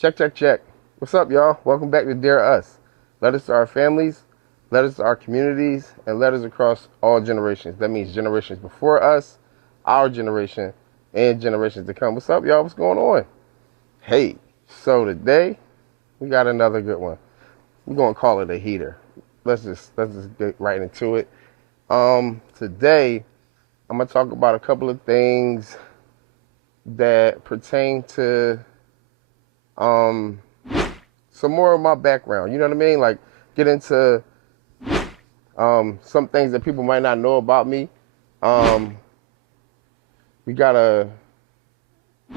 Check, check, check. What's up, y'all? Welcome back to Dare Us. Letters to our families, letters to our communities, and letters across all generations. That means generations before us, our generation, and generations to come. What's up, y'all? What's going on? Hey, so today we got another good one. We're gonna call it a heater. Let's just get right into it. Today I'm gonna talk about a couple of things that pertain to um some more of my background. You know what I mean? Like get into some things that people might not know about me. Um, we got a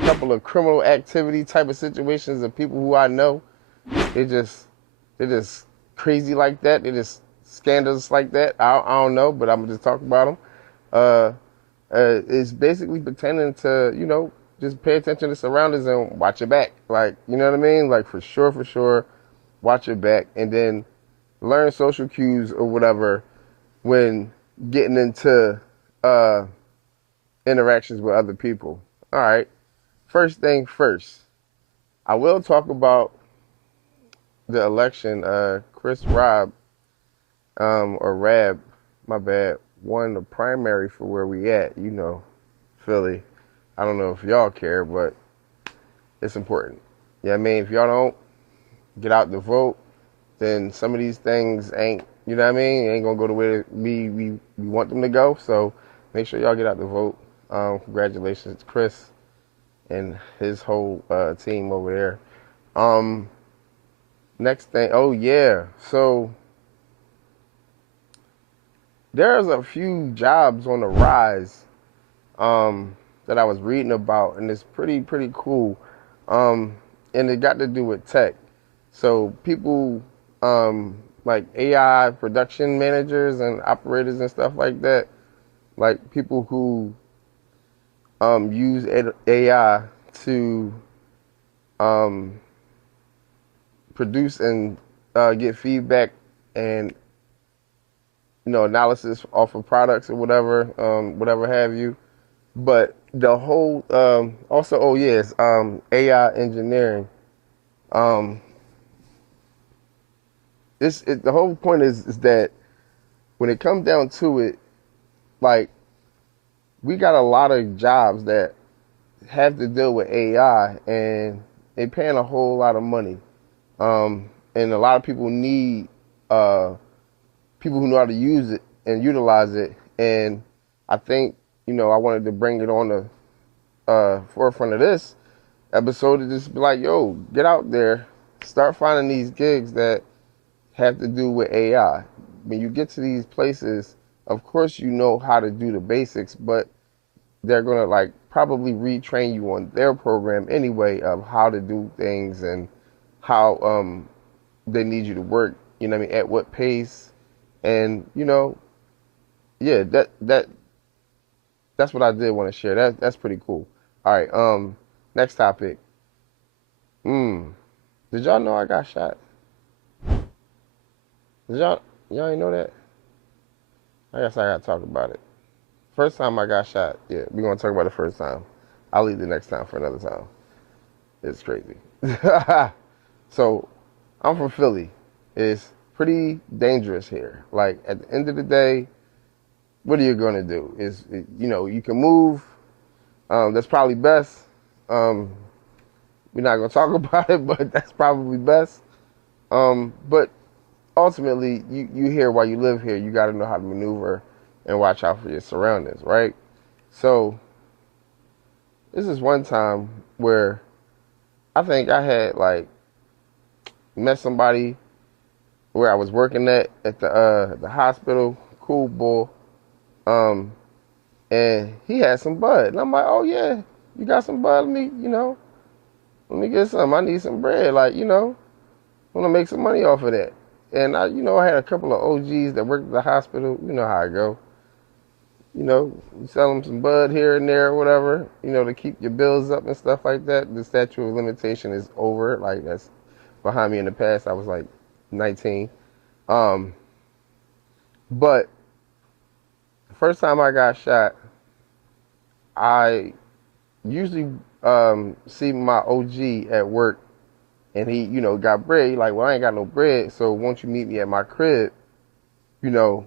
couple of criminal activity type of situations of people who I know. They just they just crazy like that. They just scandalous like that. I don't know, but I'm gonna just talk about them. Uh, it's basically pretending to just pay attention to surroundings and watch your back. Like you know what I mean? Like for sure, watch your back, and then learn social cues or whatever when getting into uh, interactions with other people. All right. First thing first, I will talk about the election. Chris Rabb, or Rabb, my bad, won the primary for where we at. Philly. I don't know if y'all care, but it's important. Yeah, I mean, if y'all don't get out to vote, then some of these things ain't, you know what I mean, ain't gonna go the way we want them to go. So make sure y'all get out to vote. Congratulations to Chris and his whole team over there. Um, Next thing, oh yeah, so there's a few jobs on the rise that I was reading about, and it's pretty cool. Um, and it got to do with tech. So people like AI production managers and operators and stuff like that, like people who use AI to um, produce and get feedback and analysis off of products or whatever have you. But the whole also, oh yes, AI engineering. Um, the whole point is that when it comes down to it, like we got a lot of jobs that have to deal with AI, and they paying a whole lot of money. And a lot of people need uh, people who know how to use it and utilize it. And I think I wanted to bring it on the forefront of this episode to just be like, yo, get out there, start finding these gigs that have to do with AI. When you get to these places, of course you know how to do the basics, but they're gonna like probably retrain you on their program anyway of how to do things and how they need you to work. You know what I mean? At what pace, and yeah, that's what I did want to share. That's pretty cool. All right, next topic. Did y'all know I got shot? Did y'all ain't know that? I guess I gotta talk about it. First time I got shot. Yeah, we gonna talk about the first time. I'll leave the next time for another time. It's crazy. So, I'm from Philly. It's pretty dangerous here. Like at the end of the day, what are you gonna do? You can move. That's probably best. Um, we're not gonna talk about it, but that's probably best. But ultimately, you here while you live here. You got to know how to maneuver and watch out for your surroundings, right? So this is one time where I think I had like met somebody where I was working at the hospital, cool boy, um, and he had some bud, and I'm like, oh yeah, you got some bud? Let me get some. I need some bread, like want to make some money off of that. And I had a couple of OGs that worked at the hospital. You know how I go. You sell them some bud here and there or whatever, to keep your bills up and stuff like that. The statute of limitation is over. Like, that's behind me in the past. I was like 19. Um, but the first time I got shot, I usually see my OG at work and he, got bread. He like, well, I ain't got no bread, so won't you meet me at my crib? You know,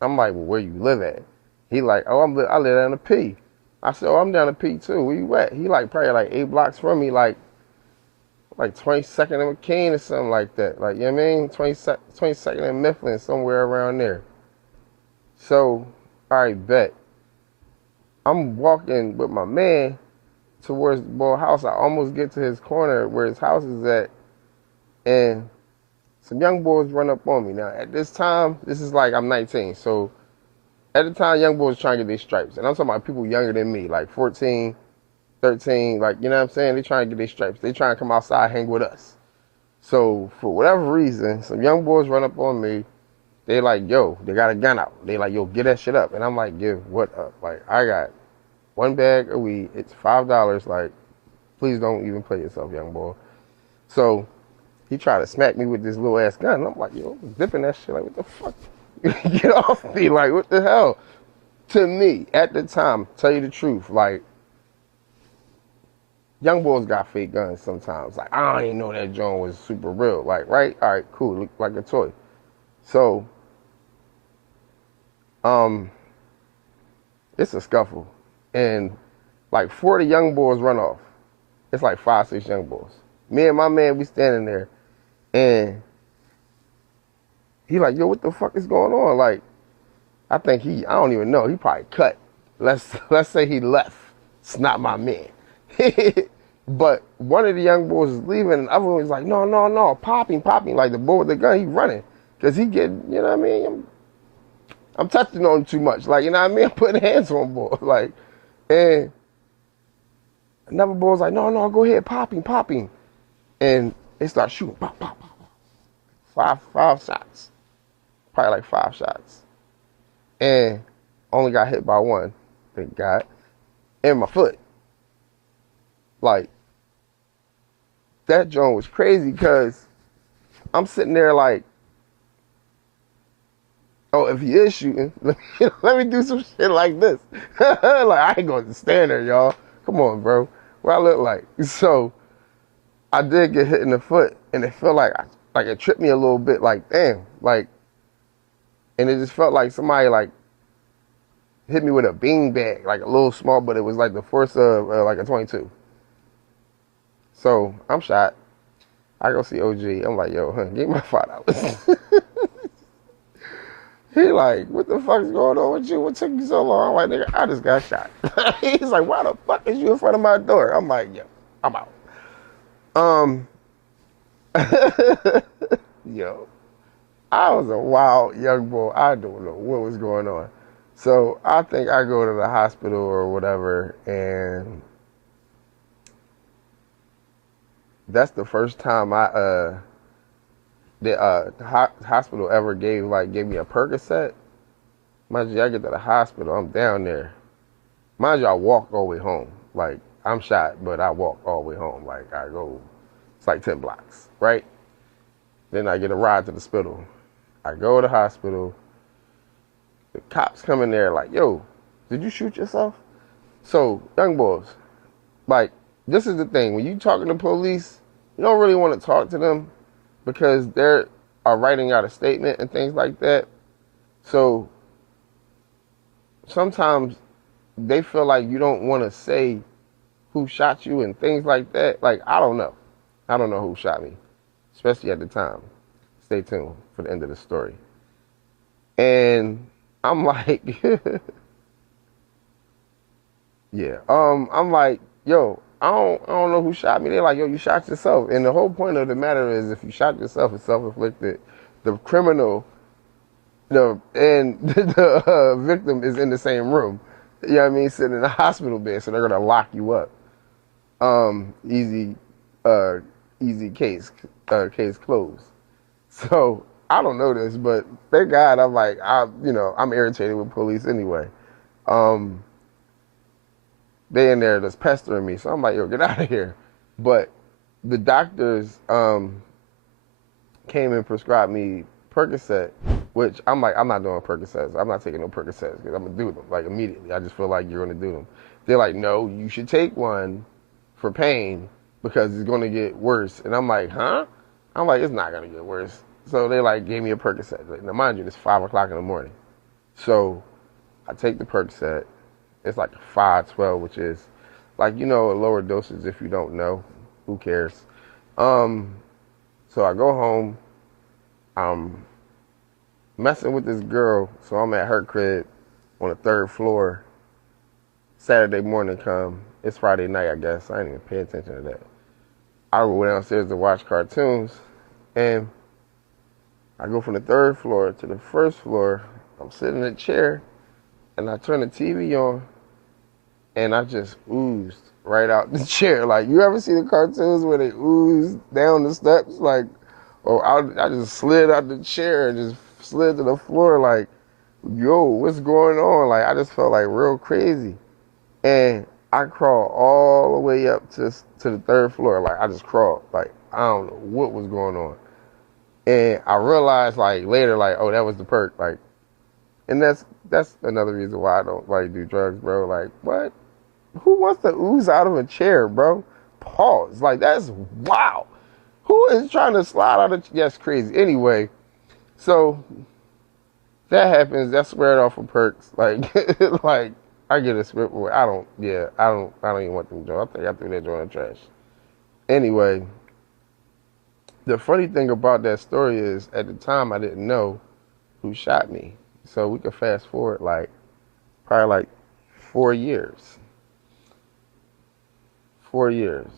I'm like, well, where you live at? He like, oh, I live down the P. I said, oh, I'm down the P too. Where you at? He like probably like 8 blocks from me, like 22nd and McCain or something like that. Like, you know what I mean? 22nd and Mifflin, somewhere around there. So, all right, bet. I'm walking with my man towards the boy house. I almost get to his corner where his house is at, and some young boys run up on me. Now, at this time, this is like I'm 19, so at the time, young boys trying to get their stripes. And I'm talking about people younger than me, like 14, 13, like, you know what I'm saying? They trying to get their stripes. They trying to come outside, hang with us. So, for whatever reason, some young boys run up on me. They like, yo, they got a gun out. They like, yo, get that shit up. And I'm like, yo, what up? Like, I got one bag of weed. It's $5. Like, please don't even play yourself, young boy. So, he tried to smack me with this little ass gun. And I'm like, yo, I'm zipping that shit. Like, what the fuck? Get off me. Like, what the hell? To me, at the time, tell you the truth, like, young boys got fake guns sometimes. Like, I don't even know that joint was super real. Like, right? All right, cool. Look like a toy. So, it's a scuffle. And, like, 40 young boys run off. It's like 5, 6 young boys. Me and my man, we standing there. And he like, yo, what the fuck is going on? Like, I think I don't even know. He probably cut. Let's say he left. It's not my man. But one of the young boys is leaving, and the other one was like, no, popping. Like the boy with the gun, he running. Because he getting, you know what I mean? I'm touching on him too much. Like, you know what I mean? I'm putting hands on boy. Like, and another boy was like, no, go ahead, popping. And they start shooting. Pop. Five shots. Probably like 5 shots. And only got hit by one, thank God, in my foot. Like, that joint was crazy because I'm sitting there like, oh, if he is shooting, let me do some shit like this. Like, I ain't going to stand there, y'all. Come on, bro. What I look like? So, I did get hit in the foot, and it felt like it tripped me a little bit, like, damn. Like, and it just felt like somebody, like, hit me with a beanbag, like a little small, but it was like the force of like a 22. So I'm shot. I go see OG. I'm like, yo, give me my $5. He like, what the fuck is going on with you? What took you so long? I'm like, nigga, I just got shot. He's like, why the fuck is you in front of my door? I'm like, yo, I'm out. Yo, I was a wild young boy. I don't know what was going on. So I think I go to the hospital or whatever, and that's the first time the hospital ever gave me a Percocet. Mind you, I get to the hospital, I'm down there. Mind you, I walked all the way home. Like, I'm shot, but I walked all the way home. Like, it's like 10 blocks, right? Then I get a ride to the hospital. I go to the hospital. The cops come in there like, yo, did you shoot yourself? So, young boys, like, this is the thing. When you talking to police, you don't really want to talk to them because they are writing out a statement and things like that. So, sometimes they feel like you don't want to say who shot you and things like that. Like, I don't know. I don't know who shot me, especially at the time. Stay tuned for the end of the story. And I'm like, yeah. I'm like, yo, I don't know who shot me. They're like, yo, you shot yourself. And the whole point of the matter is, if you shot yourself, it's self-inflicted. The criminal, and the victim is in the same room. You know what I mean? Sitting in a hospital bed, so they're gonna lock you up. Easy case closed. So I don't know this, but thank God I'm irritated with police anyway. They in there just pestering me, so I'm like, yo, get out of here. But the doctors came and prescribed me Percocet, which I'm like, I'm not doing Percocets. I'm not taking no Percocets because I'm gonna do them like immediately. I just feel like you're gonna do them. They're like, no, you should take one for pain because it's gonna get worse. And I'm like, huh? I'm like, it's not gonna get worse. So they like gave me a Percocet. Like, now mind you, it's 5 o'clock in the morning. So I take the Percocet. It's like 512, which is like, a lower dosage. If you don't know, who cares? So I go home. I'm messing with this girl. So I'm at her crib on the third floor. Saturday morning come. It's Friday night, I guess. I didn't even pay attention to that. I go downstairs to watch cartoons, and I go from the third floor to the first floor. I'm sitting in a chair, and I turn the TV on, and I just oozed right out the chair. Like, you ever see the cartoons where they ooze down the steps? Like, I just slid out the chair and just slid to the floor like, yo, what's going on? Like, I just felt like real crazy. And I crawled all the way up to the third floor. Like, I just crawled. Like, I don't know what was going on. And I realized, like, later, like, oh, that was the perk. Like, and that's another reason why I don't, like, do drugs, bro. Like, what? Who wants to ooze out of a chair, bro? Pause. Like, that's wow. Who is trying to slide out of a chair? That's crazy. Anyway, so that happens. That squared off of perks. Like, like, I get a script. I don't even want them joints. I think I threw that joint in the trash. Anyway, the funny thing about that story is, at the time, I didn't know who shot me. So we could fast forward, like, probably like 4 years. 4 years.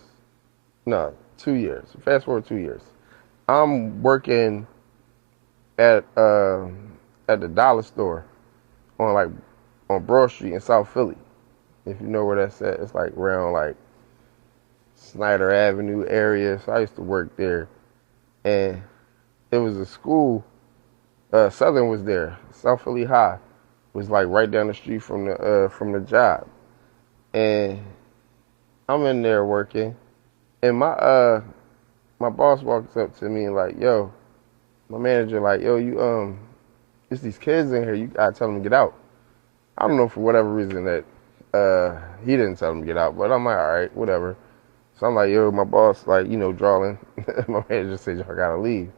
No, 2 years. Fast forward 2 years. I'm working at the dollar store on Broad Street in South Philly. If you know where that's at, it's like around like Snyder Avenue area. So I used to work there, and it was a school. Southern was there. South Philly High was like right down the street from the job, and I'm in there working, and my boss walks up to me and like, yo, my manager like, yo, you it's these kids in here. You gotta tell them to get out. I don't know, for whatever reason that he didn't tell them to get out, but I'm like, all right, whatever. So I'm like, yo, my boss, like, drawing. My manager said, y'all gotta leave.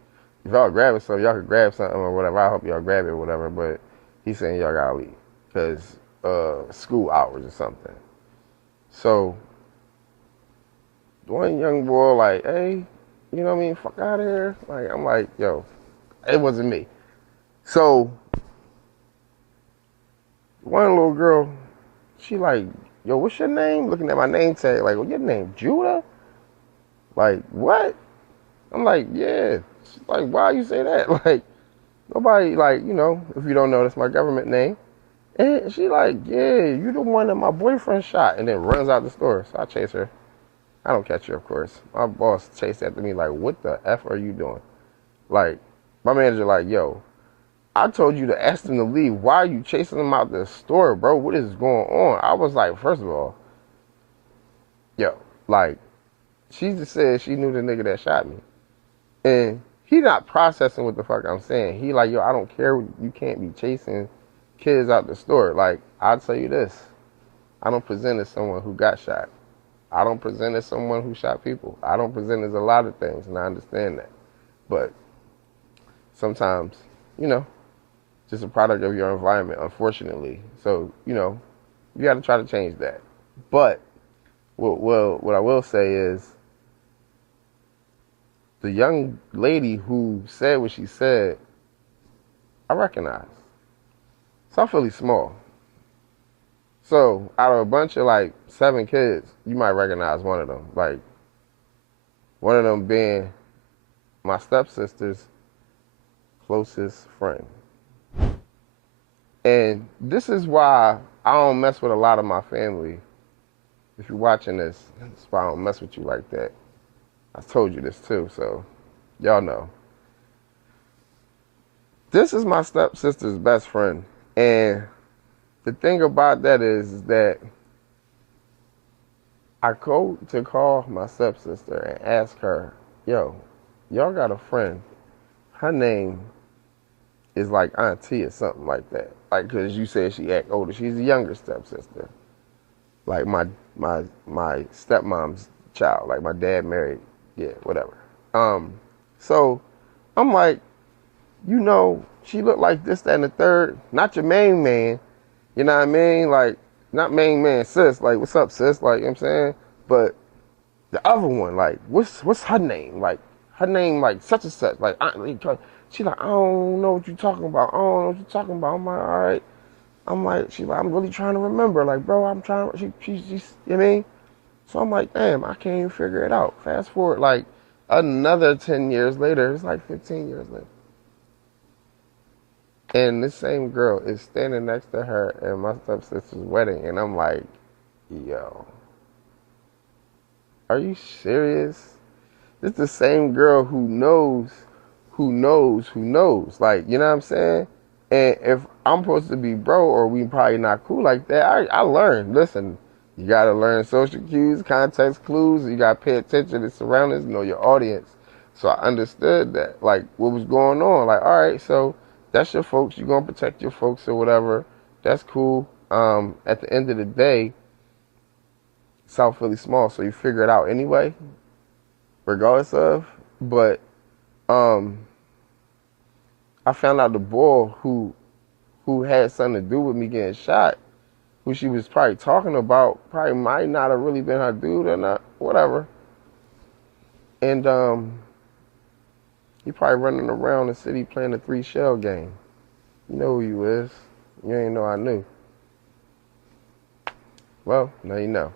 If y'all grabbing something, y'all could grab something or whatever. I hope y'all grab it or whatever, but he's saying y'all gotta leave because school hours or something. So one young boy like, hey, you know what I mean? Fuck out of here. Like, I'm like, yo, it wasn't me. So one little girl, she like, yo, what's your name? Looking at my name tag, like, well, your name Judah? Like, what? I'm like, yeah. She's like, why you say that? Like, nobody, like, if you don't know, that's my government name. And she like, yeah, you the one that my boyfriend shot, and then runs out the store. So I chase her. I don't catch her, of course. My boss chased after me like, what the F are you doing? Like, my manager like, yo, I told you to ask them to leave. Why are you chasing them out the store, bro? What is going on? I was like, first of all, yo, like, she just said she knew the nigga that shot me. And he not processing what the fuck I'm saying. He like, yo, I don't care. You can't be chasing kids out the store. Like, I'll tell you this. I don't present as someone who got shot. I don't present as someone who shot people. I don't present as a lot of things, and I understand that. But sometimes, just a product of your environment, unfortunately. So, you got to try to change that. But what I will say is, the young lady who said what she said, I recognize. South Philly's small. So out of a bunch of like 7 kids, you might recognize one of them. Like, one of them being my stepsister's closest friend. And this is why I don't mess with a lot of my family. If you're watching this, that's why I don't mess with you like that. I told you this too, so y'all know. This is my stepsister's best friend. And the thing about that is that I go to call my stepsister and ask her, yo, y'all got a friend. Her name is like Auntie or something like that. Like, because you said she act older. She's a younger stepsister. Like my stepmom's child. Like my dad married, yeah, whatever. So I'm like, she looked like this, that, and the third. Not your main man, you know what I mean? Like, not main man, sis. Like, what's up, sis? Like, you know what I'm saying? But the other one, like, what's her name? Like, her name, like, such and such. Like, she like, I don't know what you're talking about. I don't know what you're talking about. I'm like, all right. I'm like, she's like, I'm really trying to remember. Like, bro, I'm trying. She's, you know what I mean? So I'm like, damn, I can't even figure it out. Fast forward, like, another 10 years later, it's like 15 years later. And this same girl is standing next to her at my stepsister's wedding. And I'm like, yo, are you serious? This is the same girl who knows, who knows, who knows. Like, you know what I'm saying? And if I'm supposed to be bro, or we probably not cool like that, I learned. Listen, you got to learn social cues, context clues. You got to pay attention to surroundings, know your audience. So I understood that, like, what was going on. Like, all right, so that's your folks. You're going to protect your folks or whatever. That's cool. At the end of the day, South Philly small, so you figure it out anyway, regardless of. But I found out the boy who had something to do with me getting shot, who she was probably talking about, probably might not have really been her dude or not, whatever. And he probably running around the city playing the 3 shell game. You know who you is. You ain't know I knew. Well, now you know.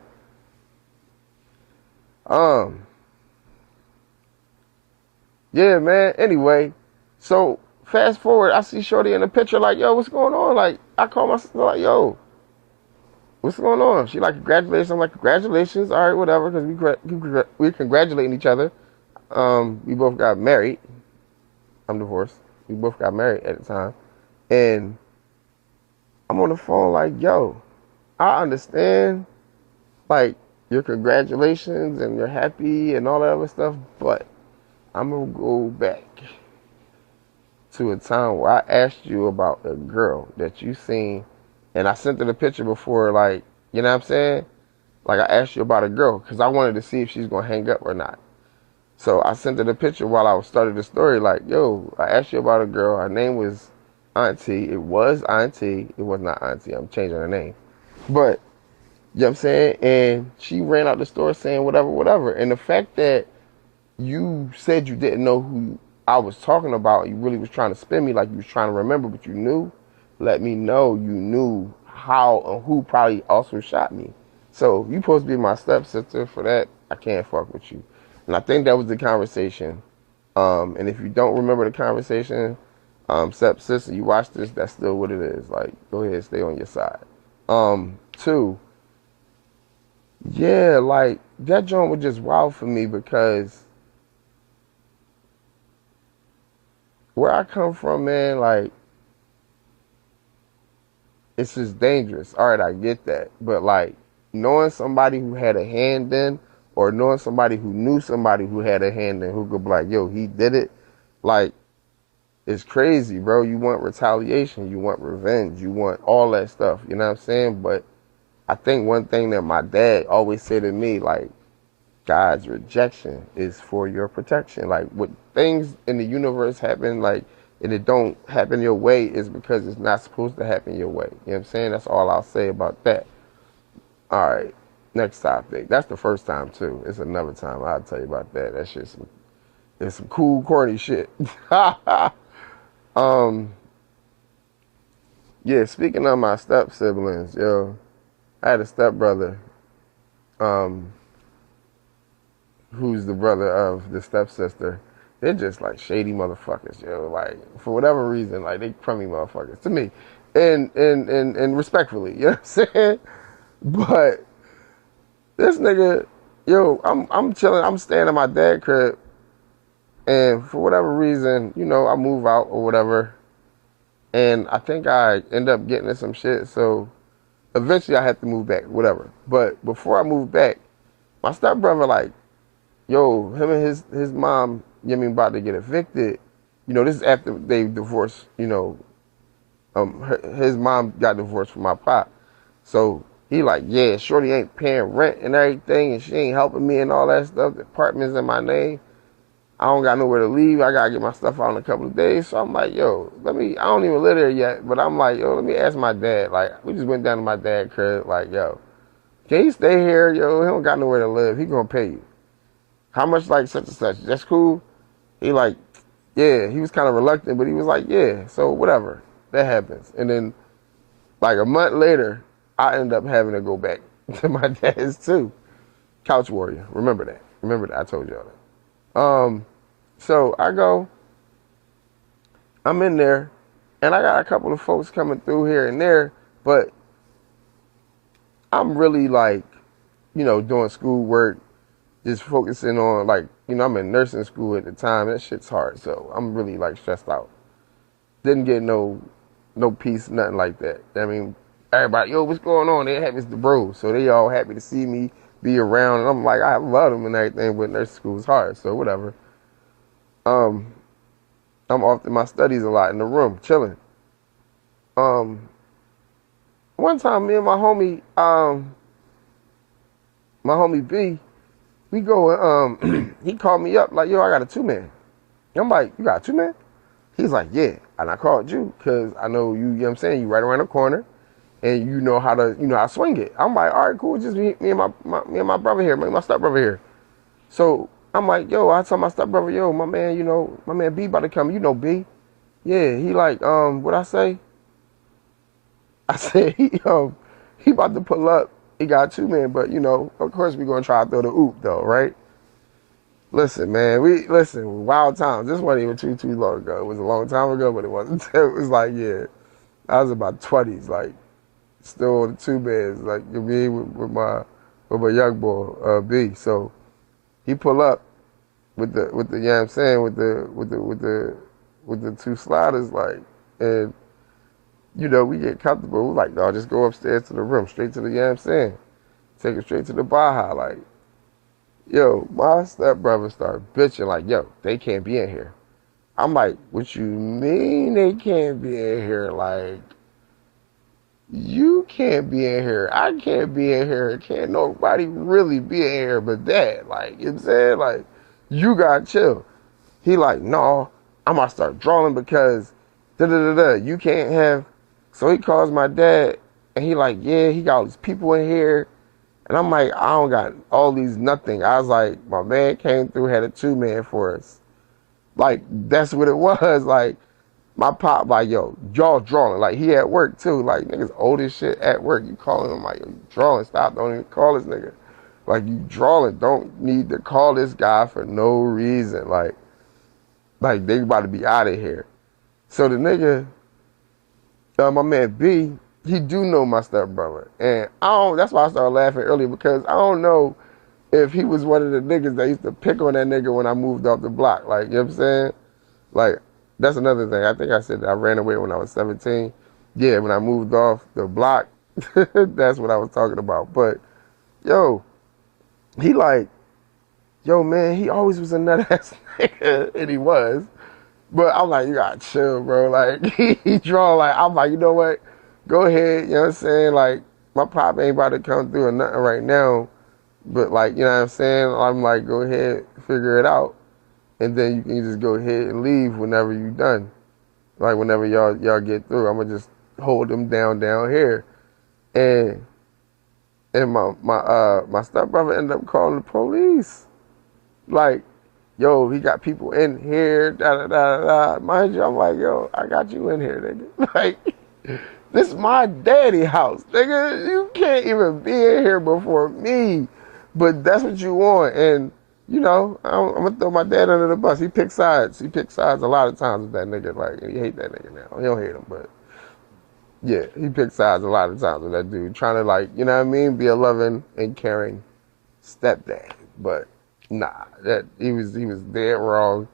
Yeah, man. Anyway, so fast forward, I see Shorty in the picture like, yo, what's going on? Like, I call my sister like, yo, what's going on? She like, congratulations. I'm like, congratulations. All right, whatever, because we're congratulating each other. We both got married. I'm divorced. We both got married at the time. And I'm on the phone like, yo, I understand, like, your congratulations and you're happy and all that other stuff, but I'm going to go back to a time where I asked you about a girl that you seen, and I sent her the picture before, like, you know what I'm saying? Like, I asked you about a girl because I wanted to see if she's going to hang up or not. So I sent her the picture while I was starting the story, like, yo, I asked you about a girl. Her name was Auntie. It was Auntie. It was not Auntie. I'm changing her name. But, you know what I'm saying? And she ran out the store saying whatever, whatever. And the fact that you said you didn't know who I was talking about, you really was trying to spin me like you was trying to remember, but you knew, let me know you knew how and who probably also shot me. So you supposed to be my stepsister. For that, I can't fuck with you. And I think that was the conversation. And if you don't remember the conversation, stepsister, you watch this, that's still what it is. Like, go ahead, stay on your side. Two, yeah, like, that joint was just wild for me because where I come from, man, like, it's just dangerous. All right, I get that. But, like, knowing somebody who had a hand in, or knowing somebody who knew somebody who had a hand in, who could be like, yo, he did it, like, it's crazy, bro. You want retaliation. You want revenge. You want all that stuff. You know what I'm saying? But I think one thing that my dad always said to me, like, God's rejection is for your protection. Like, when things in the universe happen, like, and it don't happen your way, is because it's not supposed to happen your way. You know what I'm saying? That's all I'll say about that. All right, next topic. That's the first time, too. It's another time I'll tell you about that. That shit's it's some cool, corny shit. Yeah, speaking of my step siblings, yo, I had a step brother, who's the brother of the stepsister. They're just like shady motherfuckers, yo. Like, for whatever reason, like, they crummy motherfuckers to me. And respectfully, you know what I'm saying? But this nigga, yo, I'm chilling, I'm staying in my dad's crib, and for whatever reason, you know, I move out or whatever, and I think I end up getting in some shit, so eventually I had to move back, whatever. But before I moved back, my stepbrother, like, yo, him and his mom, you know what I mean, about to get evicted. You know, this is after they divorced, you know, his mom got divorced from my pop. So He like, yeah, shorty ain't paying rent and everything, and she ain't helping me and all that stuff. The apartment's in my name. I don't got nowhere to leave. I gotta get my stuff out in a couple of days. So I'm like, yo, I don't even live there yet, but I'm like, yo, let me ask my dad. Like, we just went down to my dad's crib, like, yo, can he stay here? Yo, he don't got nowhere to live. He gonna pay you. How much, like, such and such? That's cool. He like, yeah, he was kind of reluctant, but he was like, yeah, so whatever. That happens. And then, like, a month later, I ended up having to go back to my dad's too. Couch warrior. Remember that. Remember that. I told y'all that. So I go, I'm in there, and I got a couple of folks coming through here and there, but I'm really like, doing schoolwork, just focusing on like, I'm in nursing school at the time. That shit's hard, so I'm really like stressed out. Didn't get no peace, nothing like that. I mean, everybody, yo, what's going on? They happy the bros, so they all happy to see me, be around, and I'm like, I love them and everything, but nursing school is hard, so whatever. I'm off to my studies a lot in the room, chilling. One time, me and my homie B, we go, he called me up like, yo, I got a 2-man. I'm like, you got a 2-man? He's like, yeah. And I called you because I know you know what I'm saying, you right around the corner and you know how to swing it. I'm like, all right, cool, just me and my brother here, my stepbrother here. So I'm like, yo, I tell my stepbrother, yo, my man, my man B about to come, B. Yeah, he like, what I say? I said, he about to pull up. He got 2-man, but of course we gonna try to throw the oop though, right? Listen, man, wild times. This wasn't even too long ago. It was a long time ago, but it wasn't. It was like, yeah, I was about 20s, like still on the 2-mans, like me with my young boy B. So he pull up with the you know what I'm saying, with the 2 sliders, like, and we get comfortable. We're like, no, just go upstairs to the room, straight to the, you know what I'm saying, take it straight to the Baja, like. Yo, my stepbrother started bitching like, yo, they can't be in here. I'm like, what you mean they can't be in here? Like, you can't be in here. I can't be in here. Can't nobody really be in here but dad. Like, you know what I'm saying? Like, you gotta chill. He like, no, I'm gonna start drawing because da-da-da-da, you can't have. So he calls my dad and he like, yeah, he got all these people in here. And I'm like, I don't got all these nothing. I was like, my man came through, had a 2-man for us. Like, that's what it was. Like, my pop, like, yo, y'all drawing. Like, he at work, too. Like, niggas old as shit at work. You calling him, like, yo, you drawing. Stop. Don't even call this nigga. Like, you drawing. Don't need to call this guy for no reason. Like they about to be out of here. So the nigga, my man B, he do know my stepbrother. And that's why I started laughing earlier, because I don't know if he was one of the niggas that used to pick on that nigga when I moved off the block. Like, you know what I'm saying? Like, that's another thing. I think I said that I ran away when I was 17. Yeah, when I moved off the block, that's what I was talking about. But, yo, he like, yo, man, he always was a nut-ass nigga, and he was. But I'm like, you gotta chill, bro. Like, he draw, like, I'm like, you know what? Go ahead, you know what I'm saying? Like, my pop ain't about to come through or nothing right now. But, like, you know what I'm saying? I'm like, go ahead, figure it out. And then you can just go ahead and leave whenever you done. Like, whenever y'all get through, I'm gonna just hold them down here. And my stepbrother ended up calling the police. Like, yo, he got people in here, da da da da. Mind you, I'm like, yo, I got you in here, nigga. Like, this is my daddy house, nigga. You can't even be in here before me. But that's what you want. And, I'm going to throw my dad under the bus. He picks sides. He picks sides a lot of times with that nigga. Like, he hate that nigga now. He don't hate him, but, yeah, he picks sides a lot of times with that dude. Trying to, like, you know what I mean, be a loving and caring stepdad. But, nah, he was dead wrong.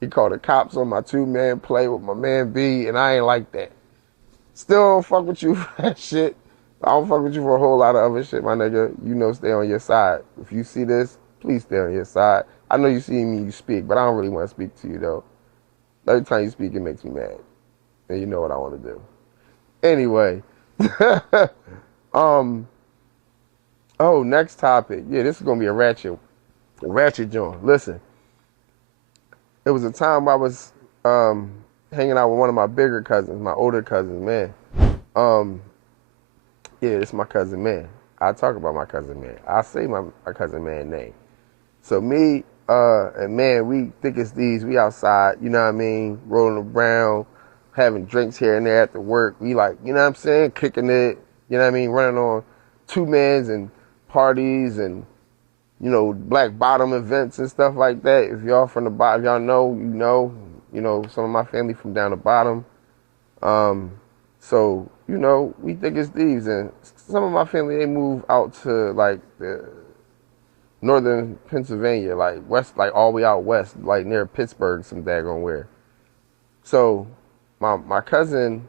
He called the cops on my 2-man play with my man B, and I ain't like that. Still don't fuck with you for that shit. I don't fuck with you for a whole lot of other shit, my nigga. Stay on your side. If you see this, please stay on your side. I know you see me, you speak, but I don't really want to speak to you, though. Every time you speak, it makes me mad. And you know what I want to do. Anyway. Oh, next topic. Yeah, this is gonna be a ratchet joint. Listen, it was a time I was um hanging out with one of my bigger cousins, my older cousins, man. Um, yeah, it's my cousin, man. I talk about my cousin, man. I say my cousin, man, name. So me, and man, we thick as thieves. We outside, you know what I mean, rolling around, having drinks here and there after work. We like, you know what I'm saying, kicking it, you know what I mean, running on two mans and parties and black bottom events and stuff like that. If y'all from the bottom, y'all know, some of my family from down the bottom. Um, so, we think it's thieves. And some of my family, they move out to like the northern Pennsylvania, like west, like all the way out west, like near Pittsburgh, some daggone where. So, my cousin,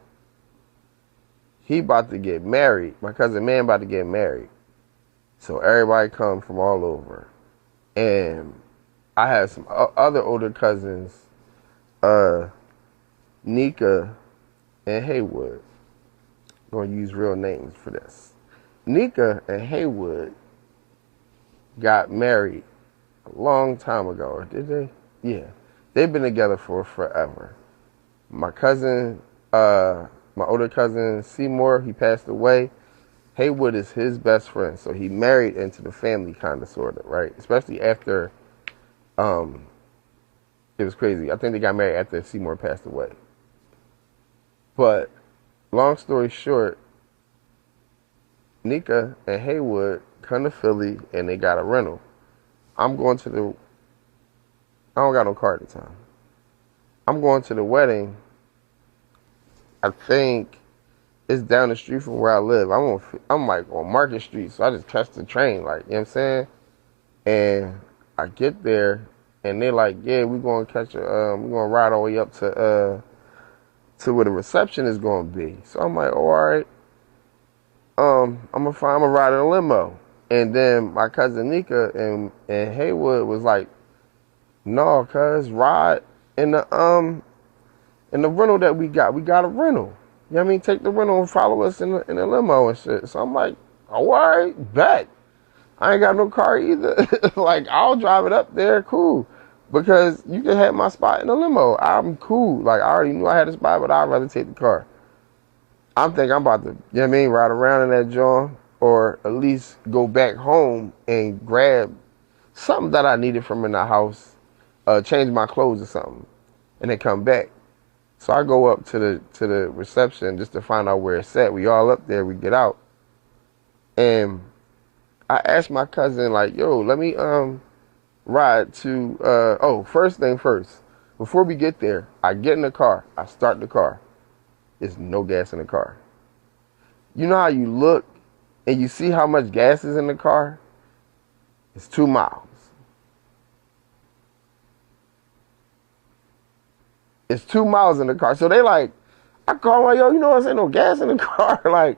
he about to get married. My cousin man about to get married. So everybody come from all over. And I have some other older cousins, uh, Nika and Haywood. I'm going to use real names for this. Nika and Haywood got married a long time ago, or did they? Yeah. They've been together for forever. My cousin, my older cousin Seymour, he passed away. Haywood is his best friend, so he married into the family, kind of, sort of, right? Especially after, it was crazy. I think they got married after Seymour passed away. But long story short, Nika and Haywood come to Philly and they got a rental. I'm going to the. I don't got no car at the time. I'm going to the wedding. I think it's down the street from where I live. I'm like on Market Street, so I just catch the train, like, you know what I'm saying? And I get there, and they're like, yeah, we're gonna we're gonna ride all the way up to where the reception is gonna be. So I'm like, oh, all right. I'm gonna ride in a limo. And then my cousin Nika and Haywood was like, no, cuz ride in the rental that we got. We got a rental. You know what I mean? Take the rental and follow us in the limo and shit. So I'm like, all right, bet. I ain't got no car either. Like, I'll drive it up there, cool. Because you can have my spot in the limo. I'm cool. Like, I already knew I had a spot, but I'd rather take the car. I'm thinking I'm about to, you know what I mean, ride around in that joint, or at least go back home and grab something that I needed from in the house, change my clothes or something, and then come back. So I go up to the reception just to find out where it's at. We all up there, we get out. And I asked my cousin, like, yo, let me ride to first thing first. Before we get there, I get in the car, I start the car. There's no gas in the car. You know how you look and you see how much gas is in the car? It's 2 miles. It's 2 miles in the car. So they like, I call my, yo, ain't no gas in the car. Like,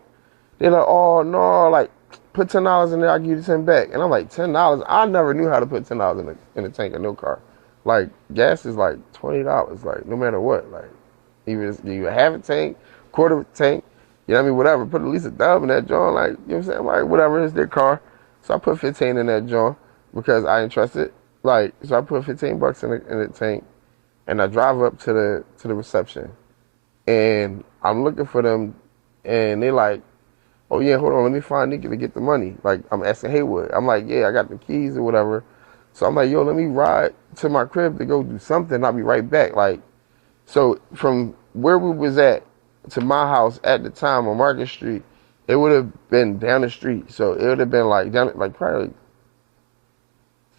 they're like, oh, no, like, put $10 in there, I'll give you the 10 back. And I'm like, $10? I never knew how to put $10 in the tank of no car. Like, gas is like $20, like, no matter what. Like, even if you have a tank, quarter of a tank, you know what I mean, whatever. Put at least a dub in that joint, like, you know what I'm saying? Like, whatever, it's their car. So I put 15 in that joint because I didn't trust it. Like, so I put 15 bucks in the tank, and I drive up to the reception. And I'm looking for them, and they like, oh yeah, hold on, let me find Nikki to get the money. Like, I'm asking Haywood. I'm like, yeah, I got the keys or whatever. So I'm like, yo, let me ride to my crib to go do something. I'll be right back. Like, so from where we was at to my house at the time on Market Street, it would have been down the street. So it would have been like down, like probably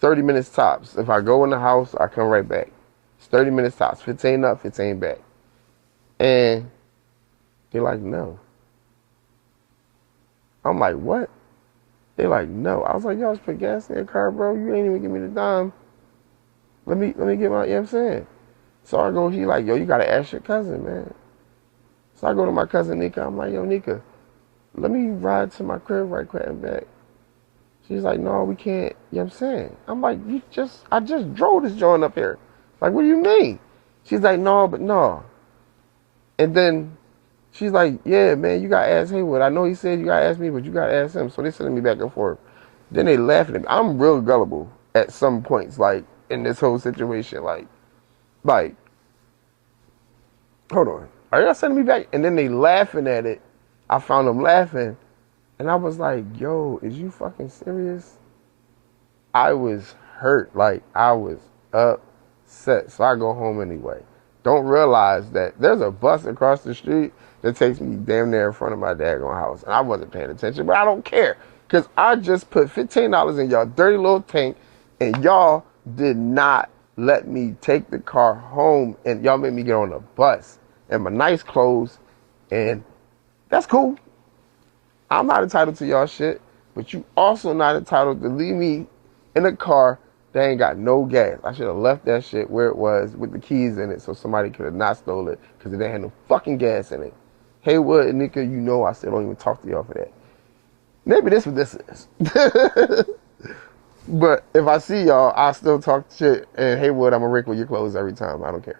30 minutes tops. If I go in the house, I come right back. It's 30 minutes tops, 15 up, 15 back. And they're like, no. I'm like, what? They like, no. I was like, y'all just put gas in your car, bro. You ain't even give me the dime. Let me get my, you know what I'm saying? So I go, he like, yo, you gotta ask your cousin, man. So I go to my cousin Nika. I'm like, yo, Nika, let me ride to my crib right quick and back. She's like, no, we can't, you know what I'm saying? I'm like, I just drove this joint up here. Like, what do you mean? She's like, no, but no. And then she's like, yeah, man, you got to ask Haywood. I know he said you got to ask me, but you got to ask him. So they sending me back and forth. Then they laughing at me. I'm real gullible at some points, like in this whole situation. Like, hold on, are y'all sending me back? And then they laughing at it. I found them laughing, and I was like, yo, is you fucking serious? I was hurt, like I was upset. So I go home anyway. Don't realize that there's a bus across the street that takes me damn near in front of my daggone house. And I wasn't paying attention, but I don't care. Because I just put $15 in y'all dirty little tank, and y'all did not let me take the car home, and y'all made me get on a bus in my nice clothes, and that's cool. I'm not entitled to y'all shit, but you also not entitled to leave me in a car that ain't got no gas. I should have left that shit where it was with the keys in it so somebody could have not stole it because it didn't have no fucking gas in it. Haywood and Nika, you know I still don't even talk to y'all for that. Maybe this what this is. But if I see y'all, I'll still talk shit. And Haywood, I'm going to wrinkle your clothes every time. I don't care.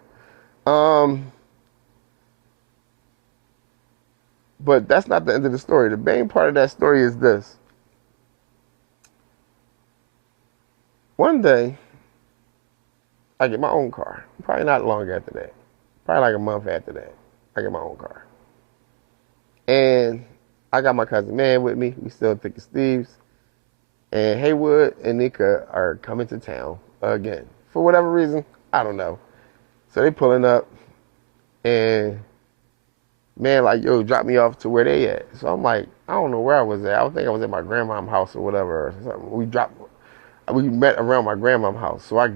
But that's not the end of the story. The main part of that story is this. One day, I get my own car. Probably not long after that. Probably like a month after that. I get my own car. And I got my cousin Man with me. We still thick as thieves. And Haywood and Nika are coming to town again. For whatever reason, I don't know. So they pulling up. And Man like, yo, drop me off to where they at. So I'm like, I don't know where I was at. I think I was at my grandma's house or whatever. Or something. We met around my grandma's house. So I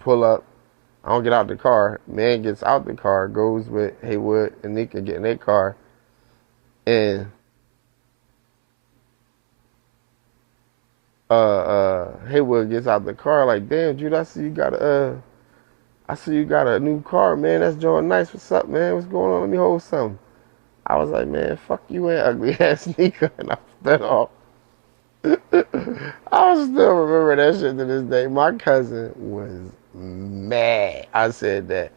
pull up. I don't get out the car. Man gets out the car, goes with Haywood and Nika get in their car. And Haywood gets out the car like, damn, dude, I see you got a new car, man. That's John Nice. What's up, man? What's going on? Let me hold something. I was like, man, fuck you and ugly ass Nika. And I sped off. I still remember that shit to this day. My cousin was mad. I said that.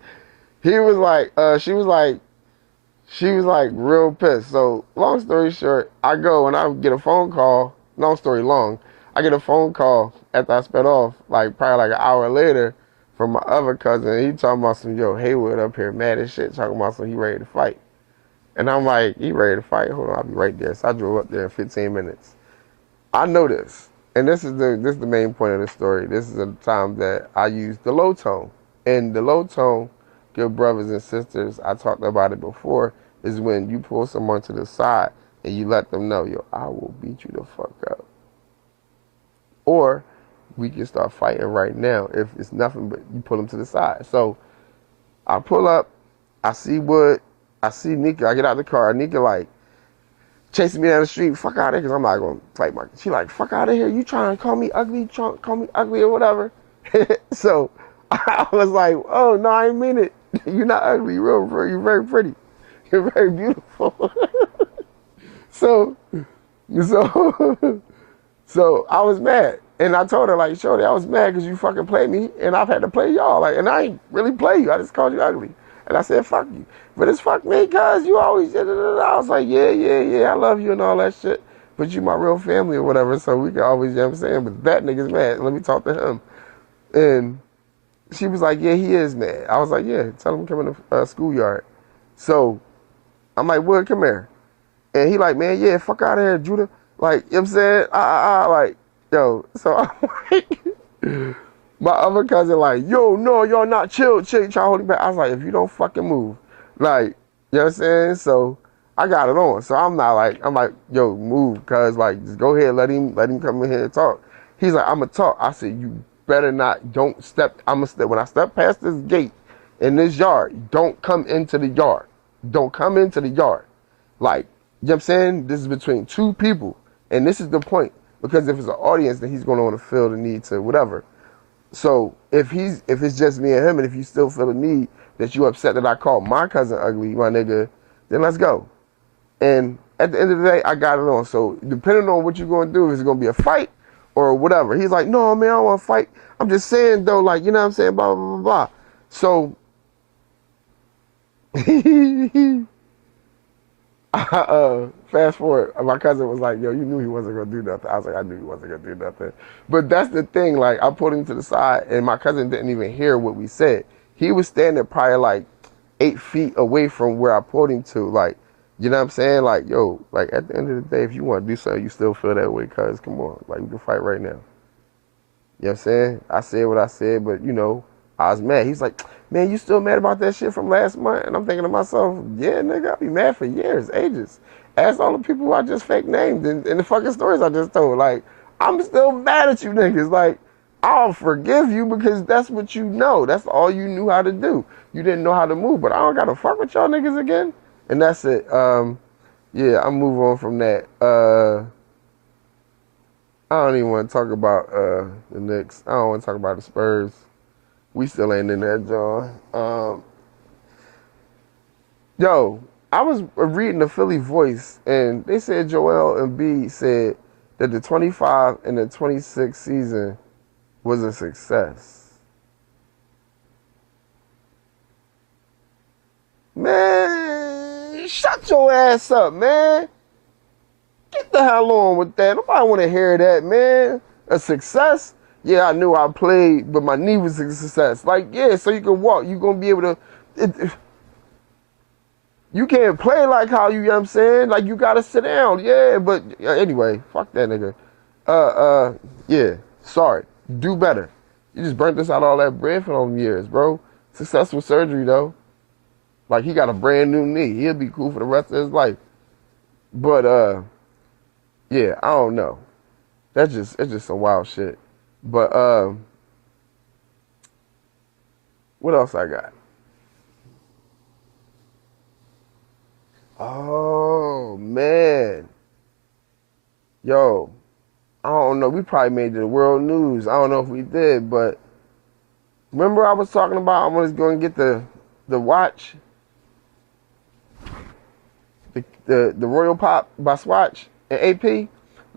He was like, she was like real pissed. So long story short, I go and I get a phone call. Long story long, I get a phone call after I sped off, like probably like an hour later, from my other cousin. He talking about some, yo, Haywood up here mad as shit, talking about some he ready to fight. And I'm like, he ready to fight? Hold on, I'll be right there. So I drove up there in 15 minutes. I know this. And this is the main point of the story. This is a time that I use the low tone. And the low tone, good brothers and sisters, I talked about it before, is when you pull someone to the side and you let them know, yo, I will beat you the fuck up. Or we can start fighting right now if it's nothing but you pull them to the side. So I pull up, I see Wood, I see Nika, I get out of the car, Nika like, chasing me down the street, fuck out of here, because I'm not going to fight my... She like, fuck out of here, you trying to call me ugly, or whatever. So I was like, oh, no, I ain't mean it. You're not ugly, you're very pretty. You're very beautiful. So I was mad. And I told her, like, shorty, I was mad because you fucking played me, and I've had to play y'all. Like, and I ain't really play you. I just called you ugly. And I said, fuck you. But it's fuck me, cuz you always did it. I was like, yeah, I love you and all that shit. But you my real family or whatever, so we can always, you know what I'm saying? But that nigga's mad. Let me talk to him. And she was like, yeah, he is mad. I was like, yeah, tell him to come in the schoolyard. So I'm like, Wood, come here. And he like, man, yeah, fuck out of here, Judah. Like, you know what I'm saying? Like, yo. So I'm like, my other cousin like, yo, no, y'all not chill, trying to hold me back. I was like, if you don't fucking move, like, you know what I'm saying? So I got it on. So I'm like, yo, move, cuz like, just go ahead, let him come in here and talk. He's like, I'ma talk. I said, you better not, don't step, when I step past this gate in this yard, don't come into the yard. Don't come into the yard. Like, you know what I'm saying? This is between two people. And this is the point. Because if it's an audience, then he's going to want to feel the need to whatever. So if it's just me and him, and if you still feel the need that you upset that I called my cousin ugly, my nigga, then let's go. And at the end of the day, I got it on. So depending on what you're going to do, is it going to be a fight or whatever? He's like, no, man, I don't want to fight. I'm just saying, though, like, you know what I'm saying, blah, blah, blah, blah. So Fast forward, my cousin was like, yo, you knew he wasn't gonna do nothing. I was like, I knew he wasn't gonna do nothing. But that's the thing, like, I pulled him to the side, and my cousin didn't even hear what we said. He was standing probably like 8 feet away from where I pulled him to, like, you know what I'm saying? Like, yo, like, at the end of the day, if you want to do something, you still feel that way, cuz, come on, like, we can fight right now. You know what I'm saying? I said what I said, but, you know, I was mad. He's like, man, you still mad about that shit from last month? And I'm thinking to myself, yeah, nigga, I'll be mad for years, ages. Ask all the people who I just fake named and the fucking stories I just told. Like, I'm still mad at you niggas. Like, I'll forgive you because that's what you know. That's all you knew how to do. You didn't know how to move, but I don't gotta fuck with y'all niggas again. And that's it. Yeah, I'm moving on from that. I don't even want to talk about the Knicks. I don't want to talk about the Spurs. We still ain't in that, John. Yo, I was reading the Philly Voice, and they said Joel Embiid said that the 25 and the 26 season was a success. Man, shut your ass up, man. Get the hell on with that. Nobody want to hear that, man. A success? Yeah, I knew I played, but my knee was a success. Like, yeah, so you can walk. You're going to be able to... you can't play like how you know what I'm saying? Like, you got to sit down. Yeah, but anyway, fuck that nigga. Yeah, sorry. Do better. You just burnt us out all that bread for them years, bro. Successful surgery, though. Like, he got a brand new knee. He'll be cool for the rest of his life. But, yeah, I don't know. It's just some wild shit. But what else I got? Oh man. Yo, I don't know. We probably made the world news. I don't know if we did, but remember I was talking about I was going to get the watch, the Royal Pop by Swatch and AP?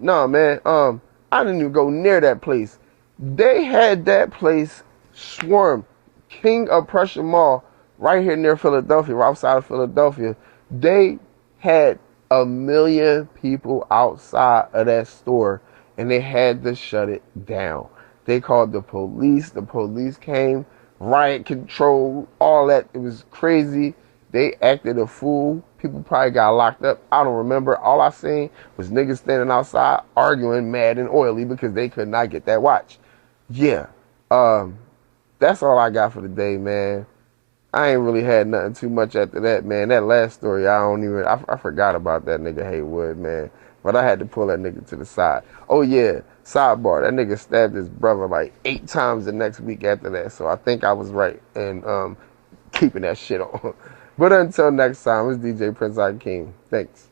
No, man. I didn't even go near that place. They had that place swarm. King of Prussia Mall, right here near Philadelphia, right outside of Philadelphia. They had 1 million people outside of that store, and they had to shut it down. They called the police. The police came, riot control, all that. It was crazy. They acted a fool. People probably got locked up. I don't remember. All I seen was niggas standing outside arguing mad and oily because they could not get that watch. Yeah. That's all I got for the day, man. I ain't really had nothing too much after that, man. That last story, I forgot about that nigga Haywood, man. But I had to pull that nigga to the side. Oh, yeah, sidebar. That nigga stabbed his brother like 8 times the next week after that. So I think I was right in keeping that shit on. But until next time, it's DJ Prince King. Thanks.